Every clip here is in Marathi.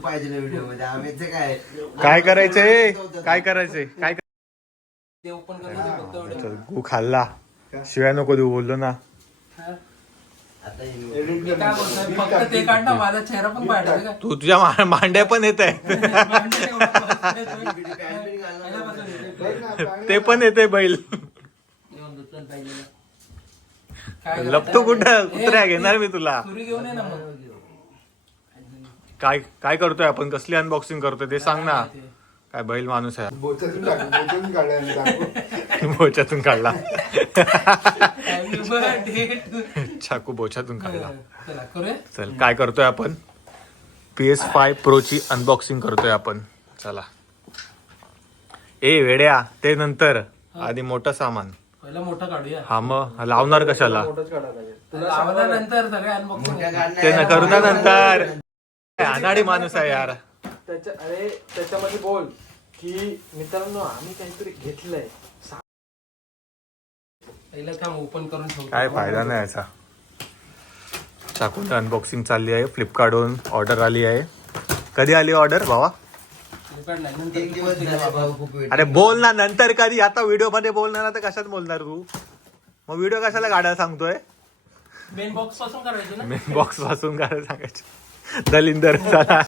पाहिजे ना व्हिडिओ मध्ये आम्ही काय काय करायचंय काय करायचंय काय ते ओपन करायचं चल, गु खाल्ला शिवाय नको देऊ बोललो ना. आता काय बोलतोय फक्त ते काढ ना माझा चेहरा पण पाहिजे का तू तुझ्या मांड्या पण येत आहे ते पण येते बैल. लपतो कुठं कुत्र्या घेणार मी तुला. सुरी घेऊन ये ना मग. काय काय करतोय आपण कसली अनबॉक्सिंग करतोय ते सांग ना. काय बैल माणूस आहे बोच्यातून काढला चाकू बोच्यातून काढला. चला करूया. चल काय करतोय आपण PS5 Pro ची अनबॉक्सिंग करतोय आपण. चला ए वेड्या ते नंतर आधी मोठं सामान. पहिला मोठा काढूया. हा मग लावणार कशाला लावल्यानंतर सगळे अनबॉक्सिंग ते न करू ना नंतर. अनाडी माणूस आहे यार. अरे त्याच्यामध्ये बोल की मित्रांनो आम्ही काहीतरी घेतलंय. पहिला थांब ओपन करून ठेवतो. काय फायदा नाही याचा. चाकून अनबॉक्सिंग चालली आहे. फ्लिपकार्टवरून ऑर्डर आली आहे. कधी आली ऑर्डर भावा. तीन दिवस झाले भाऊ खूप वेळ. अरे बोल ना नंतर कधी. आता व्हिडिओ मध्ये बोलणार ना तर कशात बोलणार तू. मग व्हिडिओ कशाला काढायला सांगतोय. मेन बॉक्स पासून करायचं ना. मेन बॉक्स पासून काढायला सांगायचं. दलिंदर चला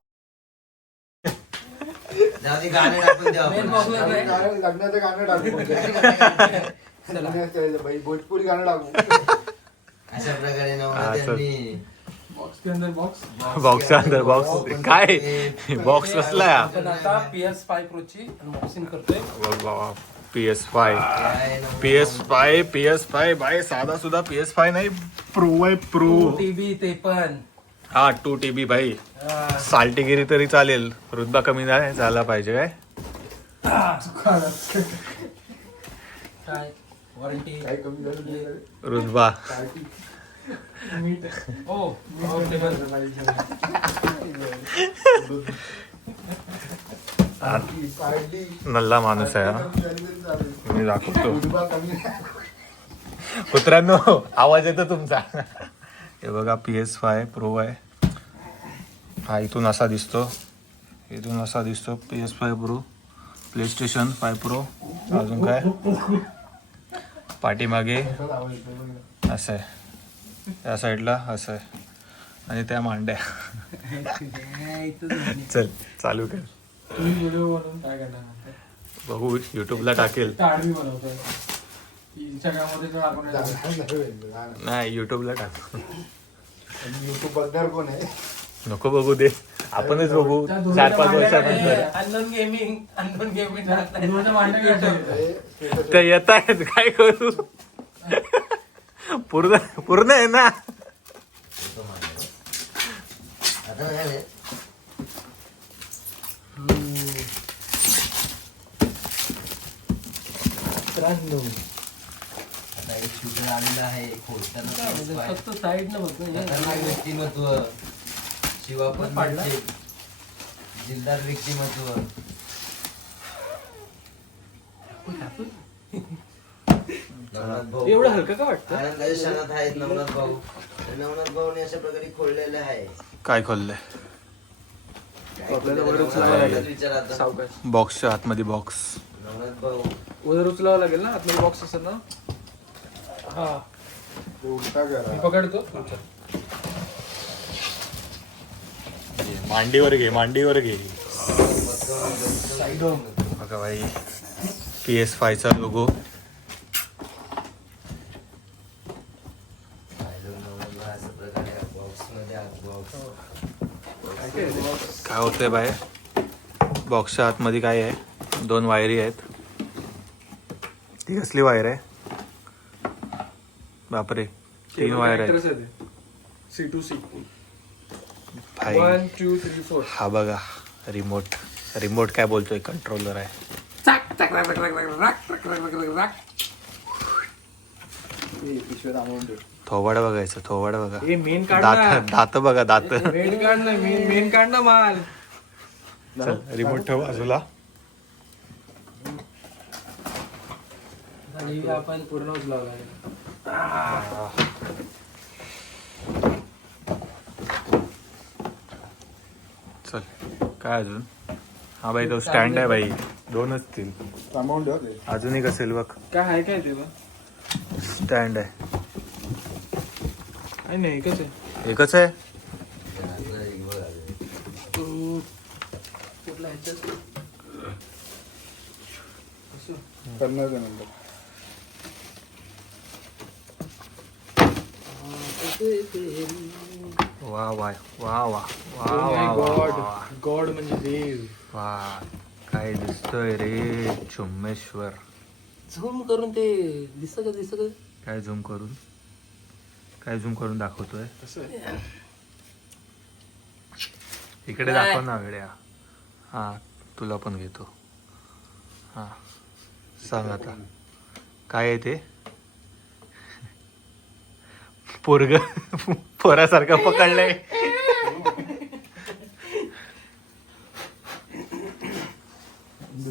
जाऊ दे, गाणं टाकून द्या मेन आपण. बॉक्स लग्नाचं गाणं टाकू भोजपुरी गाणं टाकू. अशा प्रकारे नवरा हा, चल. त्यांनी बॉक्स के अंदर बॉक्स. बॉक्स अंदर बॉक्स काय बॉक्स कसला आहे आपण आता PS5 Pro ची अनबॉक्सिंग करतोय. PS5 बाय साधा सुद्धा PS5 नाही प्रो आहे प्रो. टीव्ही ते पण हा 2 TB भाई. साल्टीगिरी तरी चालेल. रुतबा कमी नाही झाला पाहिजे काय. काय वॉरंटी काय कमी झालं नाही. रुतबा हो ते पण. नल्ला माणूस आहे हा. मी दाखवतो कुत्र्यांनो आवाज येतो तुमचा. हे बघा PS5 Pro आहे. हा इथून असा दिसतो. इथून असा दिसतो PS5 Pro. PlayStation 5 Pro. अजून काय पाठीमागे असं आहे. त्या साईडला असं आहे आणि त्या मांड्या. चल चालू कर. तुम्ही व्हिडिओ बनवून काय करणार. बघू युट्यूबला टाकेल. आडवी बनवतोय इंस्टाग्राम मध्ये आपण नाही युट्यूबला टाक. युट्यूब बघणार कोण आहे. नको बघू दे. आपणच बघू 4-5 वर्षानंतर. अननोन गेमिंग ते येत आहेत काय करू. पूर्ण आहे ना. आता काय रे? आता एक शूटर आलेला आहे खोडताना फक्त साईड न बघतो. खतरनाक व्यक्तिमत्व शिवापत पाडला? जिल्हार व्यक्तिमत्व. नवनाथ भाऊ एवढं हलकं का वाटतं. आनंदाच्या क्षणात आहेत नवनाथ भाऊ. तर नवनाथ भाऊने अशा प्रकारे खोललेलं आहे. काय खोललंय. काय आपल्याला खोललेलं वरच नवनाथ लावायला भाऊचाच विचार आता. सावकाश बॉक्सच्या आतमध्ये बॉक्स. नवनाथ भाऊ उधर उचलावं लागेल ना आतमध्ये बॉक्स असेल ना. हा उलटा मी करा. पकडतो. मांडीवर घे मांडीवर घे. साईड बघा भाई PS5 चा लोगो. अशा प्रकारे बॉक्समध्ये बॉक्स काय होतंय बाय बॉक्सच्या आतमध्ये काय आहे. 2 वायरी आहेत. ती कसली वायर आहे. बापरे 3 वायर आहेत C2C भाई. 1 2 3 4. हा बघा रिमोट काय बोलतोय कंट्रोलर आहे. पिशव्यात आणून ठेव. थोबाड बघायचं थोबाड बघा. हे मेन काढ ना. दात बघा दात. मेन काढ ना. मेन काढ ना माल. चल रिमोट ठेव बाजूला. आणि आपण पूर्ण उचलावं लागेल. चल काय अजून? हा बाई तो स्टँड आहे बाई, 2च असतील. अमाऊंट द्या ते. अजून एक असेल बघ. काय आहे काय ते बा? स्टँड आहे. काही नाही एकच आहे. एकच आहे. कुठला ह्याच्यात? करणार ते नंतर. वा वा वा वा वा वा गॉड वा गॉड म्हणजे देव. वा. काय दिसतोय रे चुम्मेश्वर. झूम करून ते दिसत का? काय झूम करून दाखवतोय? असं इकडे दाखव ना वेड्या. हा तुला पण घेतो. हा सांग आता काय आहे ते? पोरग पोरासारखं पकडलंय.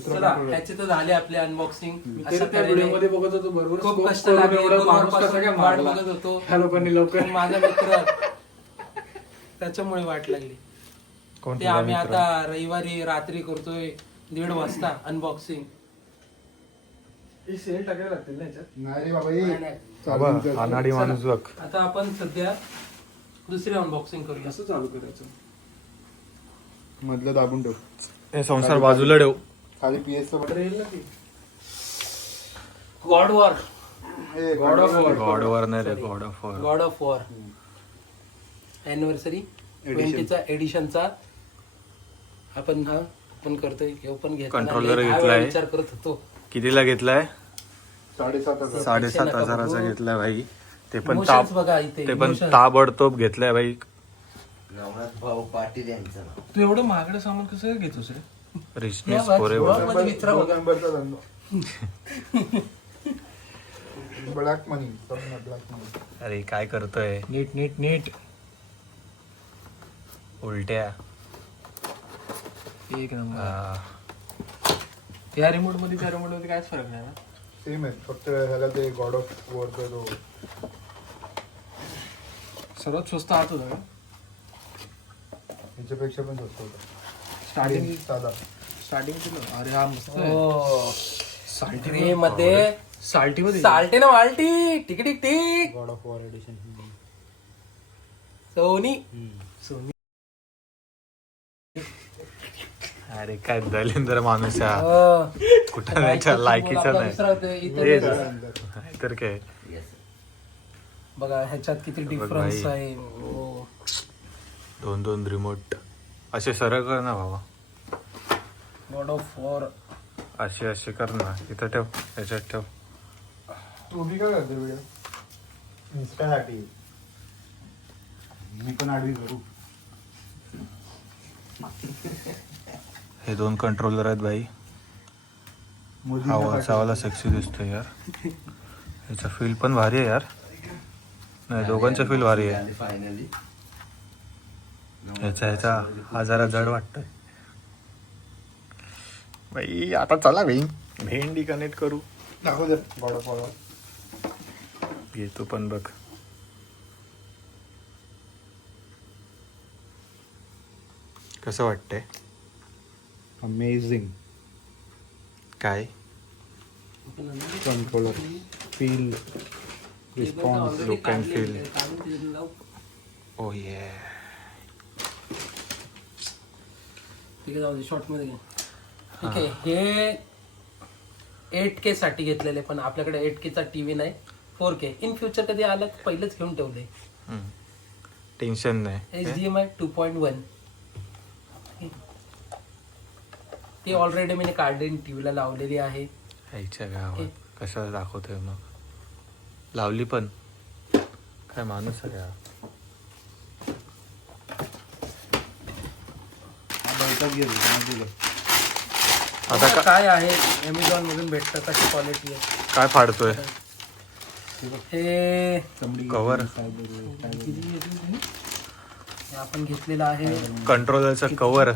चला ह्याचे तर झाले आपले अनबॉक्सिंग. त्या व्हिडिओ मध्ये बघत होतो बरोबर खूप scope कष्ट करून लागले, एवढा दोन माणूस कसा वर्षापासून काय वाट मारला बघत होतो. ह्या लोकांनी लवकर. पण माझा मित्र त्याच्यामुळे वाट लागली. कोण ते तुझा आम्ही मित्र? आता रविवारी रात्री करतोय 1:30 वाजता अनबॉक्सिंग. हे सेल टाकायला लागतील ना याच्यात. नाही रे बाबा, ये. बाबा, अनाडी माणूस बघ. आता आपण सध्या दुसरी अनबॉक्सिंग करूया. कसं चालू करायचं? मधलं दाबून ठेव. हे संसार बाजूला ठेव. खाली PS ऑर्डर येईल ना ती. God War. God of War. God War नाही रे, God of War. God of War anniversary 20चा एडिशनचा आपण करतोय. हे पण घेतला. Controller लय घेतलाय. विचार करत होतो. कितीला घेतलाय? 7,500. 7,500चा घेतलाय भाई. ते पण Emotions बघा इथे, ते पण emotions. ताबडतोब घेतलाय भाई. नवनाथ भाऊ पाटील यांचं नाव. तू एवढं महागडं सामान कसं घेतोस रे? रिचनेस या फॉरेवर. बघ, मध्ये मित्र बघ. नोव्हेंबरचा धंदा. ब्लॅक मनी. ब्लॅक मनी. अरे काय करतोय? नीट नीट नीट. उलट्या. एक नंबर. हा. त्या रिमोट मध्ये त्या रिमोट मध्ये कायच फरक नाही ना. सेम आहे, फक्त ह्याला ते गॉड ऑफ वॉरचा तो सर्वात स्वस्त हात होता का? ह्याच्यापेक्षा पण स्वस्त होता. स्टार्टिंग साधा. अरे हा मस्त आहे. साल्टी ग्रे मध्ये साल्टी मध्ये साल्टे ना वाल्टी tick tick tick. God of War edition. Sony. अरे काय दलिंदर माणूस आहे. हो. कुठं त्याच्या लायकीचा आपला नाही. दुसरा होता, इथे तेच. वेगळा. तर काय Yes. बघा ह्याच्यात किती बघ डिफरन्स भाई. आहे. हो. 2 रिमोट असे सरळ कर ना बाबा. God of war. असे कर ना. इथं ठेव, याच्यात ठेव. तू बी काय करते व्हिडिओ? इन्स्टासाठी. मी पण आडवी करू. हे 2 कंट्रोलर आहेत भाई. हा वरचावाला सेक्सी दिसतोय यार. याचा फील पण भारी आहे यार. नाही दोघांचं फील भारी आहे. फायनली ह्याचा हा जरा जड वाटतोय भाई. आता चला भेंडी कनेक्ट करू. दाखव दे गॉड ऑफ वॉर. घेतो पण बघ. कसं वाटतंय? अमेझिंग. काय controller. Feel. Response. look and feel. ओ ये. ठीक आहे जाऊ दे शॉर्ट मध्ये घे. ठीक आहे हे 8K साठी घेतलेले पण आपल्याकडे 8K टीव्ही नाही. 4K इन फ्युचर कधी आलं तर पहिलेच घेऊन ठेवले. टेन्शन नाही. HDMI 2.1 ती ऑलरेडी मी कार्डिन टीव्हीला लावलेली आहे. आईच्या गावात कशाला दाखवतोय मग? लावली पण काय माणूस आहे यार. आता काय आहे Amazon मधून भेटतं कशी क्वालिटी आहे. काय फाडतोय? हे कव्हर. हे आपण घेतलेलं आहे. कंट्रोलरचं कव्हर.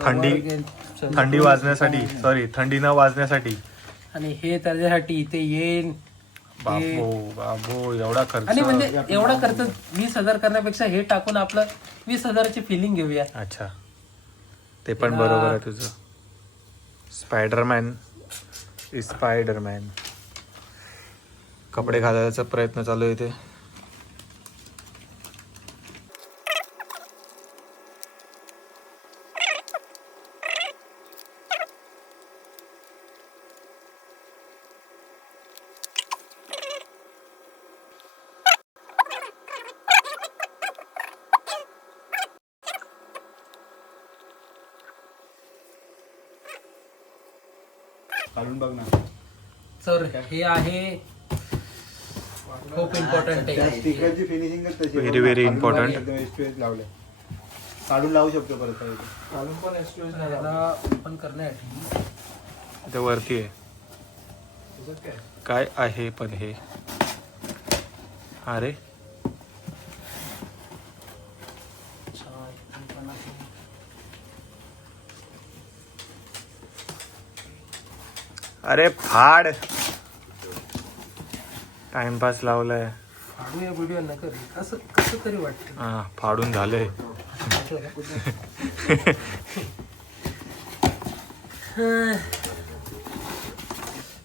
थंडी वाजण्यासाठी. सॉरी, थंडी न वाजण्यासाठी. आणि हे त्याच्यासाठी इथे येईल. बाबो एवढा खर्च. आणि म्हणजे एवढा खर्च 20,000 करण्यापेक्षा हे टाकून आपलं 20,000ची फिलिंग घेऊया. अच्छा ते पण बरोबर आहे तुझं. Spiderman is Spiderman. कपडे घालायचा प्रयत्न चालू आहे ते. काढून बघ ना. तर हे आहे खूप इम्पॉर्टंट त्या आहे. स्टिकरची फिनिशिंगच तशी आहे. Very, very काढून बघ, important. एकदम STOS लावलंय. काढून लावू शकतो परत काही. काढून पण STOS नाही याला लावला. ओपन करण्यासाठी ते वरती आहे. तुझं काय काय आहे पण हे? अरे अरे फाड. टाइमपास लावलाय. फाडूया व्हिडिओ नका रे. असं कसं तरी वाटतं. हा फाडून झालंय.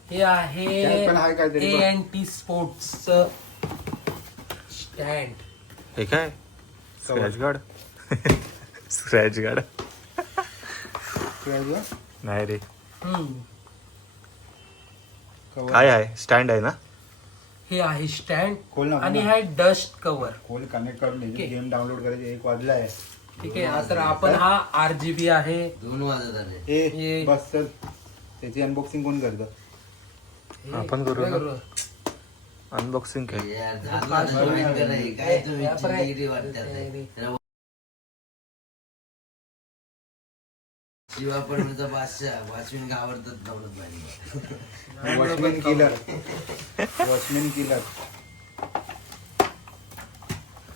हे आहे त्यात पण आहे काहीतरी बघ. ANT sports stand. हे काय? Scratch guard. स्क्रॅच गार्ड नाही रे. काय आहे? स्टँड आहे ना? हे आहे स्टँड खोल ना, आणि खोल हा डस्ट कव्हर. खोल कनेक्ट करून ओके. गेम डाउनलोड करायचे. 1 वाजला आहे. ठीक आहे. तर आपण हा RGB आहे. 2 वाजत आले. ए बस चल. त्याची अनबॉक्सिंग कोण करतं? आपण करू काय ना. करू? अनबॉक्सिंग काय? यार, झालं आता माहिती नाही. काय तुम्ही या पर्याय- चिंतागिरी वाटतात आहे. त्याला शिवापडचा बादशाह वाचून घाबरतात नवलत बाई. Watchman killer. Watchman killer.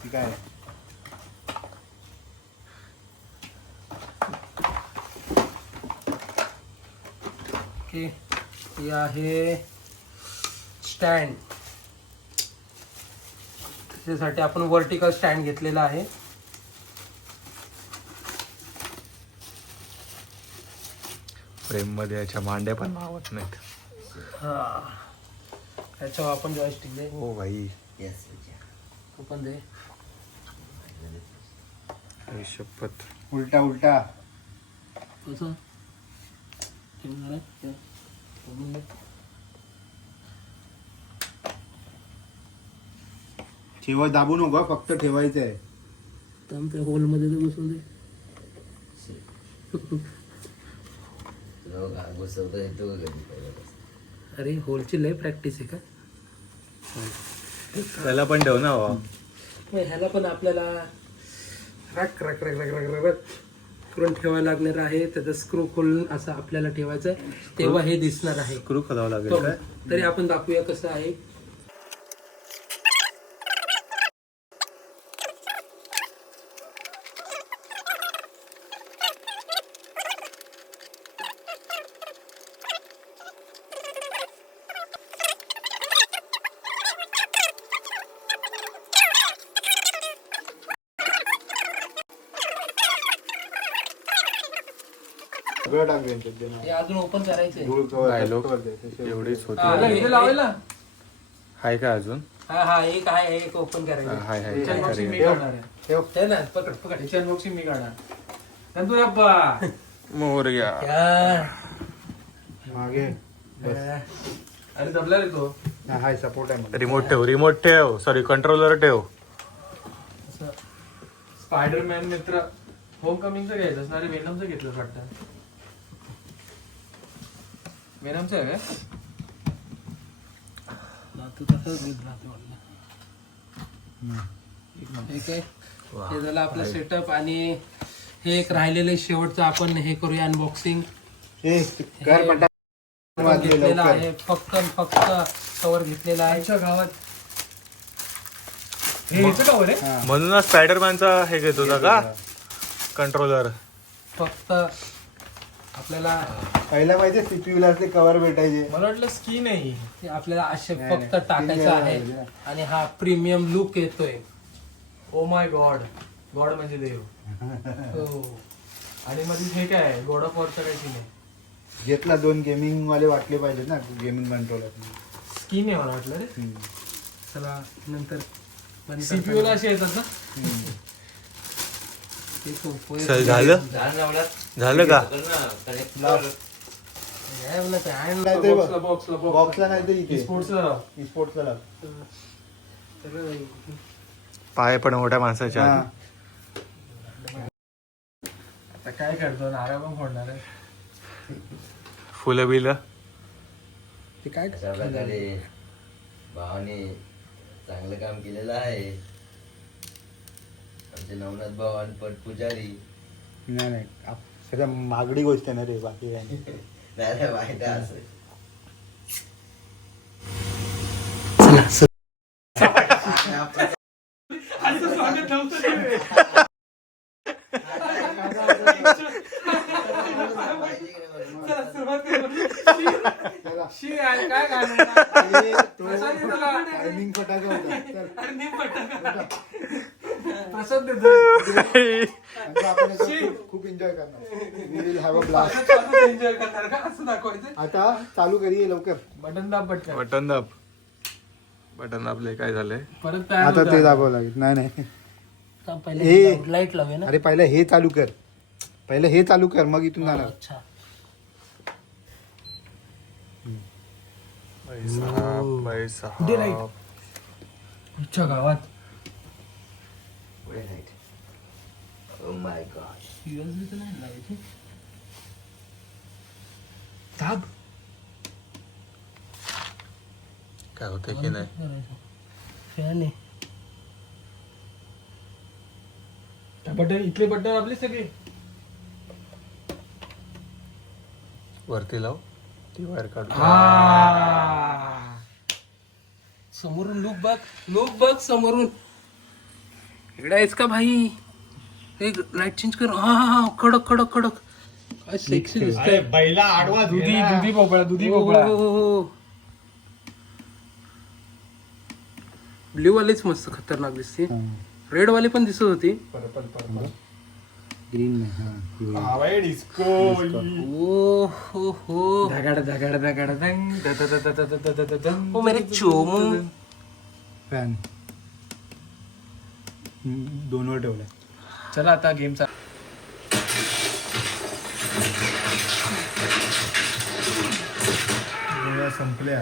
ठीक आहे. ओके. हे आहे स्टँड. त्याच्यासाठी आपण वर्टिकल स्टँड घेतलेला आहे. फ्रेम मध्ये याच्या मांड्या पण मावत नाहीत. हा. त्याच्यावर आपण जॉयस्टिक दे. ओ भाई. Yes, तू पण दे. आई शपथ. उलटा उलटा. कसं? ठेवा दाबू नको, फक्त ठेवायचं आहे. त्या होल मध्ये ते बसून दे. तुला घुसवता येतो का कधी पहिल्यापासून? अरे होलची लय प्रॅक्टिस आहे का? त्याला पण ठेव ना भावा. मग ह्याला पण आपल्याला रक रक रक रक रक रक करून ठेवायला लागणार आहे. त्याचा स्क्रू खोलून असं आपल्याला ठेवायचं आहे. तेव्हा हे दिसणार आहे. स्क्रू खोलावं लागेल हो. काय? तरी आपण दाखवूया कसं आहे. सगळं टाक त्यांच्यात ते ना. हे अजून ओपन करायचंय. धूळ cover, Dialogue. cover दे. तसे- एवढीच हा, होती. इथे लावायला हाय का अजून? हा हा एक आहे. एक ओपन हा, करायचं. हाय हाय त्याची काय अनबॉक्सिंग मी करूया? करणार आहे. ठेव. हे ना पकड पकड. त्याची अनबॉक्सिंग मी करणार. नंतर अप्पा मोरया. या. मागे बस. अरे दबला रे तो. हाय सपोर्ट आहे मला. रिमोट ठेव. सॉरी कंट्रोलर ठेव. स्पायडरमॅन मित्र होम कमिंगचं घ्यायचं असणार. वेनमचं घेतलं वाटतं. वेनमचं आहे काय? तू तसंच घेत राहतो वाटलं. ठीक आहे. हे झालं आपलं सेटअप. आणि हे एक राहिलेलं शेवटचं आपण हे करूया अनबॉक्सिंग. ए कर पटा. वाजले घेतलेला लवकर. आहे. फक्त कवर घेतलेला आहे. आमच्या गावात हे ह्याचं गाव रे. हा. म्हणूनच स्पायडरमॅनचा हे घेत होता का कंट्रोलर? फक्त आपल्याला पहिला पाहिजे सीपीयू ला असले कव्हर भेटायचे. मला वाटलं स्किन आहे ही. ते आपल्याला असे नाही, फक्त नाही. टाकायचं आहे. नाही. आणि हा प्रीमियम लुक येतोय. Oh my God. गॉड म्हणजे देव. हो. आणि मध्ये हे काय आहे गॉड ऑफ वॉरचा काय सीन आहे घेतला 2 गेमिंग वाले वाटले पाहिजेत ना गेमिंग कंट्रोलर. स्किन आहे मला वाटलं रे चला नंतर सीपीयू ला असे येतात ना ते सोपं आहे. चल, झालं झालं का काय बोलत आहे? नाही ते बॉक्सला बॉक्सला बॉक्सला नाही तर इथे स्पोर्ट्सला लाव. स्पोर्ट्सला लाव. पाय पण मोठ्या माणसाच्या हा. आधी. आता काय करतो नारळ पण फोडणार आहे फुलं बिलं ते काय अशा प्रकारे भावाने चांगलं काम केलेलं आहे. आमचे नवनाथ भाऊ आणि पट पुजारी. नाही नाही सगळं मागडी गोष्ट आहे ना रे बाकी काय नाही. नाही रे, माहिती आहे असं. शी आहे, काय गाणं? अरे, तो प्रसाद देतो का? टायमिंग फटाका होता. चल. अरे नाही पटकन. प्रसाद देतो. आता आपण याच्यात खूप एन्जॉय करणार. We will have a blast. Enjoy करणार का असं दाखवायचं आता चालू करूया लवकर. बटन दाब पटकन बटन दाब. बटन दाबले काय झालंय? परत आता ते दाबावं लागेल. नाही नाही का ए. पहिले लाईट लावे ना. अरे पहिलं हे चालू कर. पहिलं हे चालू कर मग इथून जाणार. अच्छा कुठे light? अच्छा गावात पुढे light. Oh my God. USB तर नाही लावायची. दाब काय होते की नाही? फॅन आहे. बटन इथले बटन आपले सगळे वरती लाव ती वायर काढ. समोरून लुक बघ समोरून. इकडे आहेस का भाई? एक लाईट चेंज कर. हा कडक कडक कडक. काय सेक्सी दिसतंय. पहिला आडवा दुधी भोपळा दुधी भोपळा ब्ल्यू वालीच मस्त खतरनाक दिसते. रेड वाली पण दिसत होती. पर्पल ग्रीन डिस्को ओ हो धगाड धगाड धगाड दंग दंग ओ मेरे चोमू. फॅन 2 वर ठेवलाय. चला आता गेमचा संपल्या.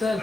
चल.